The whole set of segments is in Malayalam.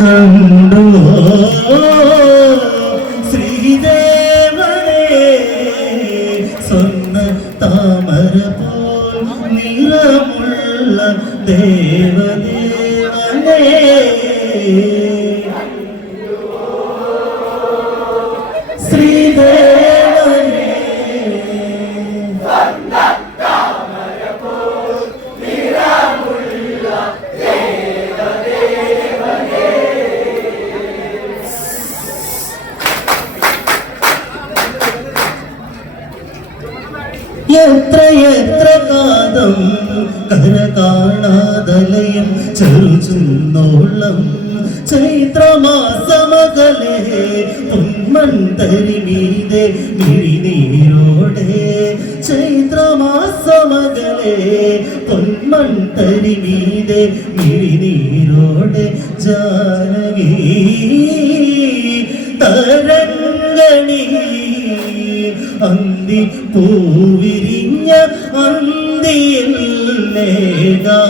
കണ്ടു. ശ്രീദേവനെ സ്വന്ന താമര പോൽ നിറമുള്ള ദേവദേവനെ ചെറുചുന്നോളം ചൈത്രമാസമകലെ പൊന്മൺതരി മീതെ മിഴിനീരോടെ ചൈത്രമാസമകലെ പൊന്മൺതരി മീതെ മിഴിനീരോടെ ജാനകി തരംഗണി അന്തി പൂവിരിഞ്ഞ അന്തിയിൽ ലേഖാകിനി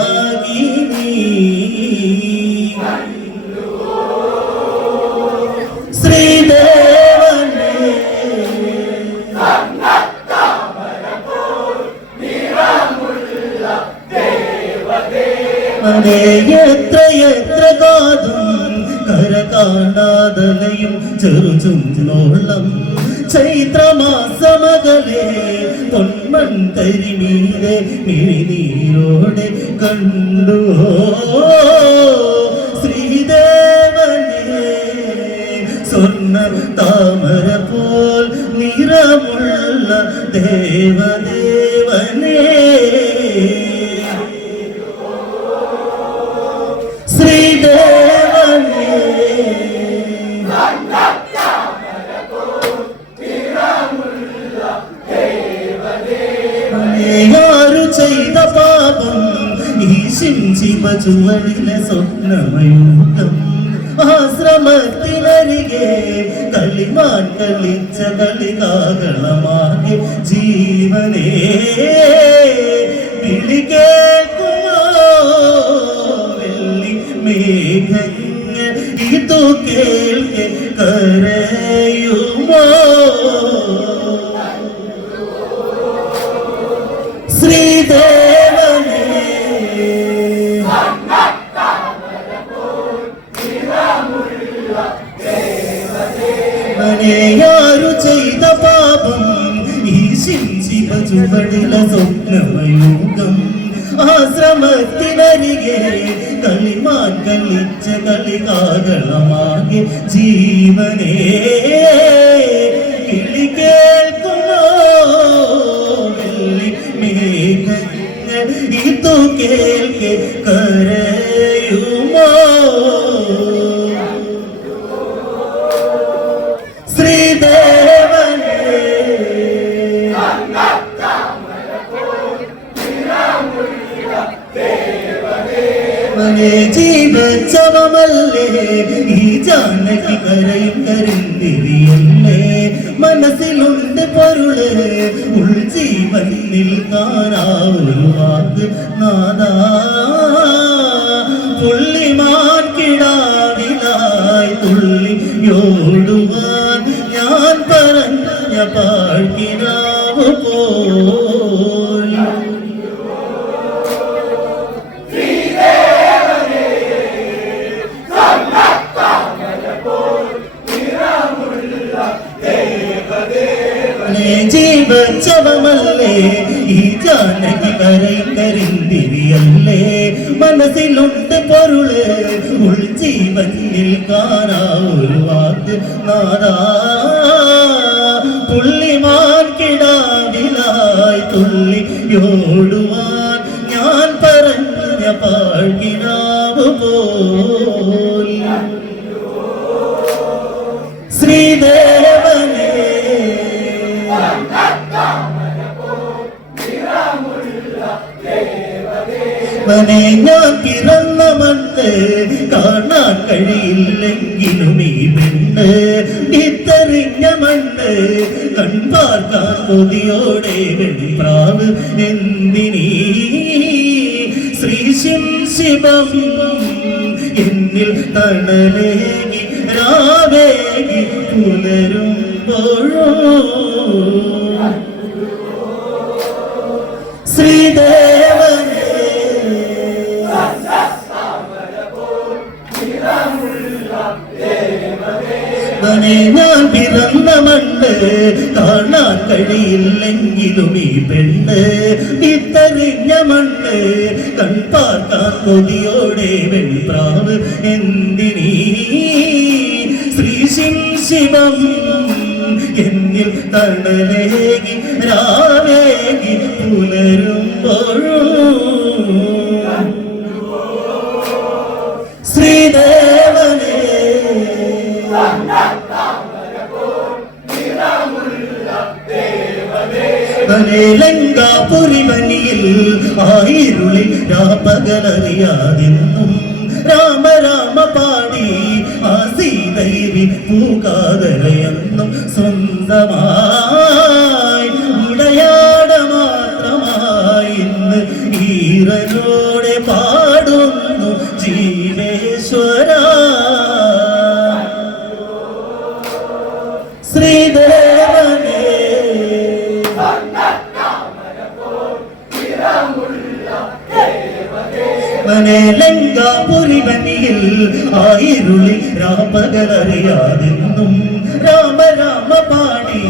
അതെ എത്ര എത്ര കാതും കര കാണാതലയും ചുഞ്ചിനോളം ചൈത്രമാസമകലെ പൊന്മൺ കരിമീരെ മിഴിനീരോടെ കണ്ടു. ശ്രീദേവനെ സ്വർണ താമര പോൽ നിറമുള്ള ദേവദേവനേ. ശിംശിവ ചുവടിലെ സ്വപ്നമയൂക്കം ആശ്രമത്തിനരികെ കളിമാൻ കളിച്ച കളികാകളമാകെ ജീവനേ. വിളികേക്കുമോ വെള്ളി മേഘങ്ങൾ? ഇതു കേൾക്കെ കരയുമോ? ചുവടില സ്വപ്നമയൂകം ആശ്രമത്തിനരികെ കളിമാൻ കളിച്ച കളികാകളമാകെ ജീവനേ. മനെ ജീവച്ചവമല്ലേ ഈ ജാനകി കരയും കരിന്തിരിയല്ലേ മനസ്സിലുണ്ട് പൊരുൾ ഉൾജീവനിൽ കാണാ ഒരു വാക്ക്. നാദാ പുള്ളിമാൻ കിടാവിലായി തുള്ളിയോടുവാൻ ഞാൻ പറഞ്ഞ പാഴ്കിനാവ് പോയി ജീവച്ചവമല്ലേ ഈ ജാനകി വരെ കരിന്തിരിയല്ലേ മനസ്സിലുണ്ട് പൊരുൾ ഉൾ ജീവനിൽ കാണാ ഒരു വാക്ക് നാദാ. പുള്ളിമാൻ കിടാവിലായി തുള്ളിയോടുവാൻ ഞാൻ പറഞ്ഞ പാഴ്കിനാവ് വനെ ഞാൻ പിറന്ന മണ്ണ് കാണാൻ കഴിയില്ലെങ്കിലും ഈ പെണ്ണ് ഇത്തറിഞ്ഞ മണ്ണ് കൺപാർക്കാൻ കൊതിയോടെ എന്തിനി എന്തിനീ? ശ്രീ ശിവം എന്നിൽ തണലേകി രാവേകി പുലരുമ്പോഴോ? ഞാൻ പിറന്ന മണ്ണ് കാണാൻ കഴിയില്ലെങ്കിലും ഈ പെണ്ണ് വിത്തറിഞ്ഞ മണ്ണ് കൺപാർക്കാൻ കൊതിയോടെ വെൺപ്രാവ് എന്തിനീ? ശ്രീ ശിവം എന്നിൽ തണലേകി രാവേകി പുലരുമ്പോഴും രാപ്പകലറിയാതെന്നും രാമ രാമ പാടി ആ സീതൈവി പൂകാതലയെന്നും സ്വന്തമായി ഉടയാട മാത്രമായി ഇന്ന് ഈറനോടെ ആയിരുളി രാമകളറിയാതെന്നും രാമ രാമ പാടി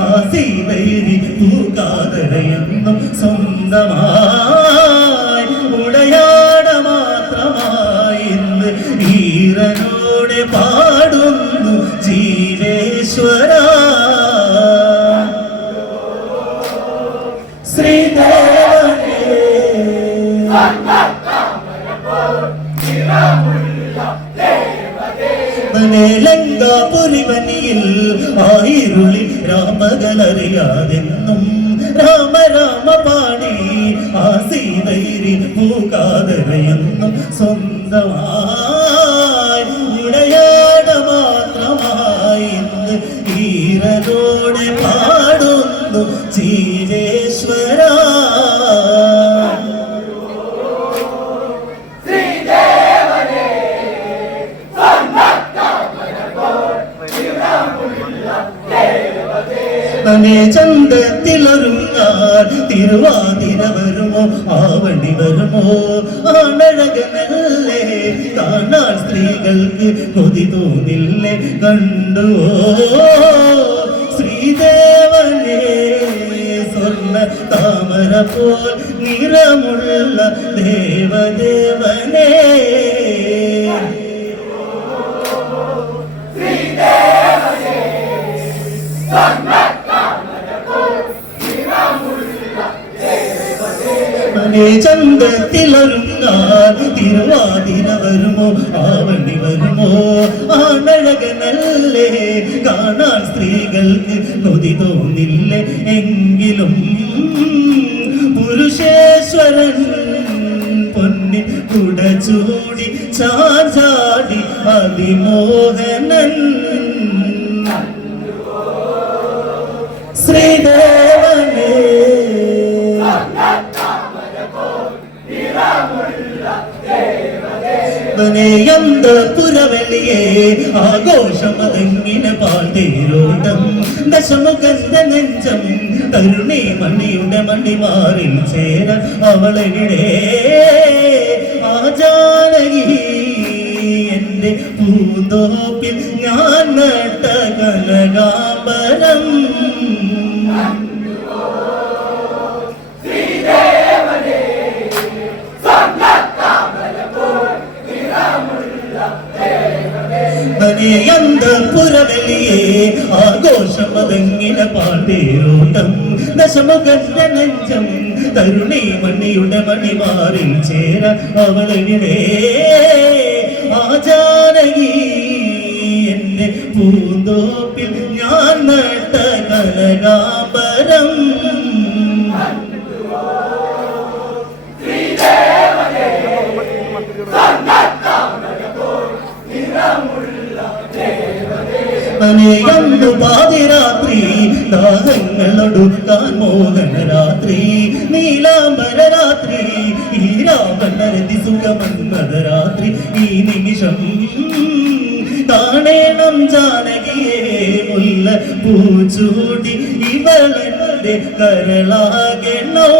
ആ സീവയിൽ തൂക്കാതെ എന്നും സ്വന്തമായി ലങ്കാപുരിവനിയിൽ ആയിരുളി രാമകളറിയാതെന്നും രാമ രാമ പാടി ആ സീതൈരി പൂകാതരയെന്നും സ്വന്തമായി തനെ ചന്തത്തിലൊരുങ്ങാൻ തിരുവാതിര വരുമോ ആവണി വരുമോ ആണഴകനല്ലേ കാണാൻ സ്ത്രീകൾക്ക് കൊതി തോന്നില്ലേ കണ്ടുവോ ശ്രീദേവനെ സ്വർണ താമര പോൽ നിറമുള്ള ദേവദേവനേ മനെ ചന്തത്തിലൊരുങ്ങാൻ തിരുവാതിര വരുമോ ആവണി വരുമോ? ആണഴകനല്ലേ? കാണാൻ സ്ത്രീകൾക്ക് കൊതി തോന്നില്ലേ? എങ്കിലും പുരുഷേശ്വരൻ പൊന്നി കുടചൂടി ചാചാടി അതിമോഹനൻ. ശ്രീദേവനേ എന്ത പുരവെളിയെ ആഘോഷമതെങ്ങിനെ പാട്ടേരോട്ടം ദശമുഖന്ത നെഞ്ചം തരുണി മണിയുടെ മണിമാറിൽ ചേര അവളെവിടെ? ആചാരകി എന്റെ പൂന്തോപ്പിൽ ഞാൻ നട്ട എന്ത പുരവെളിയെ ആഘോഷമതെങ്ങിനെ പാട്ടേരോട്ടം ദശമുഖന്റെ തരുണി മണിയുടെ മണിമാറിൽ ചേര അവളെവിടെ ആചാരകി എന്റെ പൂന്തോപ്പിൽ ഞാൻ നട്ട മനയന്നു പാതിരാത്രി ദാഹങ്ങളൊടുക്കാൻ മോഹന രാത്രി. നീലാംബര രാത്രി. ഈ നീലാവണ്ണരതി സുഖമന്മദരാത്രി ഈ നിമിഷം കാണേണം ജാനകിയെ മുല്ല പൂച്ചൂടി ഇവളെ കരളാകണം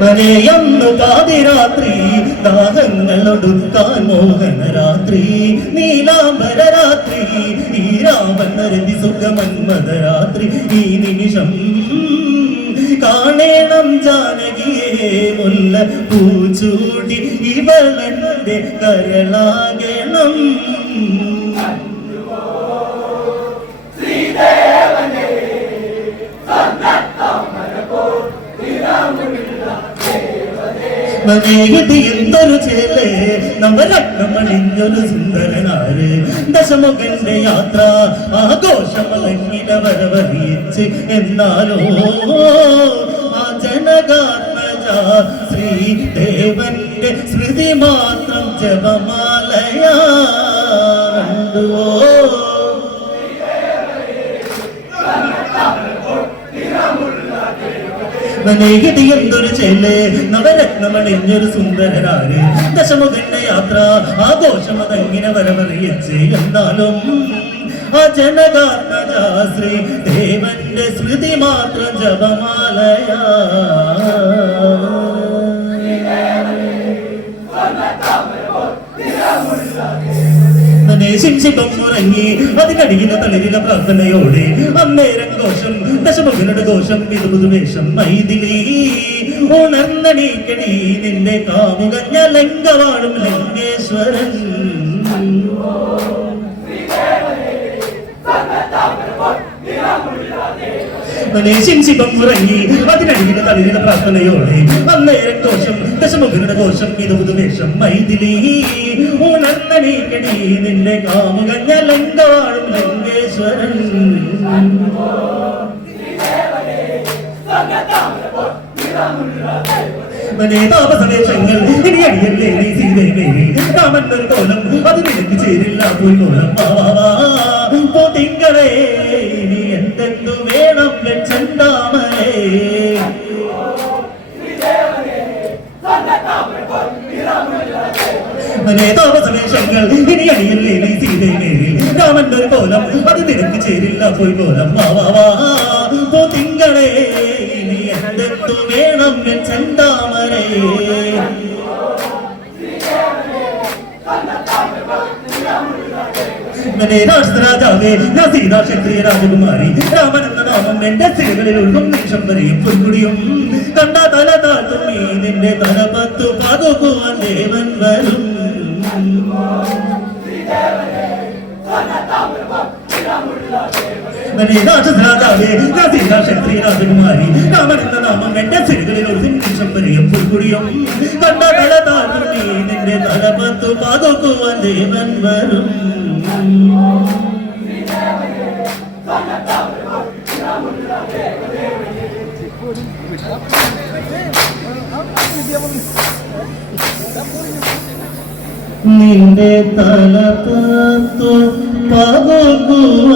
മനയന്നു പാതിരാത്രി ദാഹങ്ങളൊടുക്കാൻ മോഹന രാത്രി നീലാംബര രാത്രി ഈ രാവണരതി സുഖമന്മത രാത്രി. ഈ നിമിഷം കാണേണം ജാനകിയെ മുല്ല പൂച്ചൂടി ഇവളെ കരളാകണം. മനേഗതി എന്തൊരു ചേലേ നവരത്നമണിഞ്ഞൊരു സുന്ദരനാര്. ദശമുഖന്റെ യാത്ര ആഘോഷമലങ്ങിട വരവറിയിച്ച് എന്നാലോ? ആ ജനകാത്മജ ശ്രീദേവന്റെ സ്മൃതി മാത്രം ജപമാലയാ. കണ്ടുവോ? മനേഗതി എന്തൊരു ചെല്ല്? നവരത്നമണിഞ്ഞൊരു സുന്ദരനാര്. ദശമുഖന്റെ യാത്ര ആഘോഷമതങ്ങിനെ വരവറിയിച്ച്? എന്നാലും ആ ജനകാത്മജാശ്രീ ദേവന്റെ സ്മൃതി മാത്രം ജപമാലയാ. ശിംശിപ്പം ഉറങ്ങി. അതിനടിയിലെ തളിരില പ്രാർത്ഥനയോടെ അന്നേരം ദോഷം ദശമുഖനുടെ ദോഷം ഇത് പുതുവേഷം മൈതിലി ഉണർന്നണീക്കണി നിന്റെ കാമുകഞ്ഞ ലങ്കവാടും ലങ്കേശ്വരൻ. കോലം അതിനിടയ്ക്ക് ചേരില്ല പോയി കോലം തിങ്കളേ എന്തെന്തു വേണം വെച്ചെന്താമരേ താപസവേഷങ്ങൾ ഇനി അടിയല്ലേ നീ സീതേ രാമന്നൊരു കോലം അത് നിനക്ക് ചേരില്ല പോയി കോലം വാ തിങ്കളെ ഇനി എന്തെന്തു വേണം ചെന്താമരേ രാഷ്ട്രരാജാവേ ഞാൻ സീതാ ക്ഷത്രിയ രാജകുമാരി രാമൻ എന്ന നാമം എന്റെ സിരകളിൽ ഒഴുകും നിമിഷം വരെയും പൊൻകുടിയും കണ്ട തല താഴ്ത്തും ഈ നിന്റെ തല പത്തു പതുക്കുവാൻ ദേവൻ വരും. രാജകുമാരി രാമൻ എന്ന നാമം എന്റെ സിരകളിൽ ഒരു നിമിഷം വരെയും പൊൻകുടിയും കണ്ട തല താഴ്ത്തും നീ നിന്റെ തല പത്തു പതുക്കുവാൻ ദേവൻ വരും. നിന്റെ തലപ്പത്തു പകുക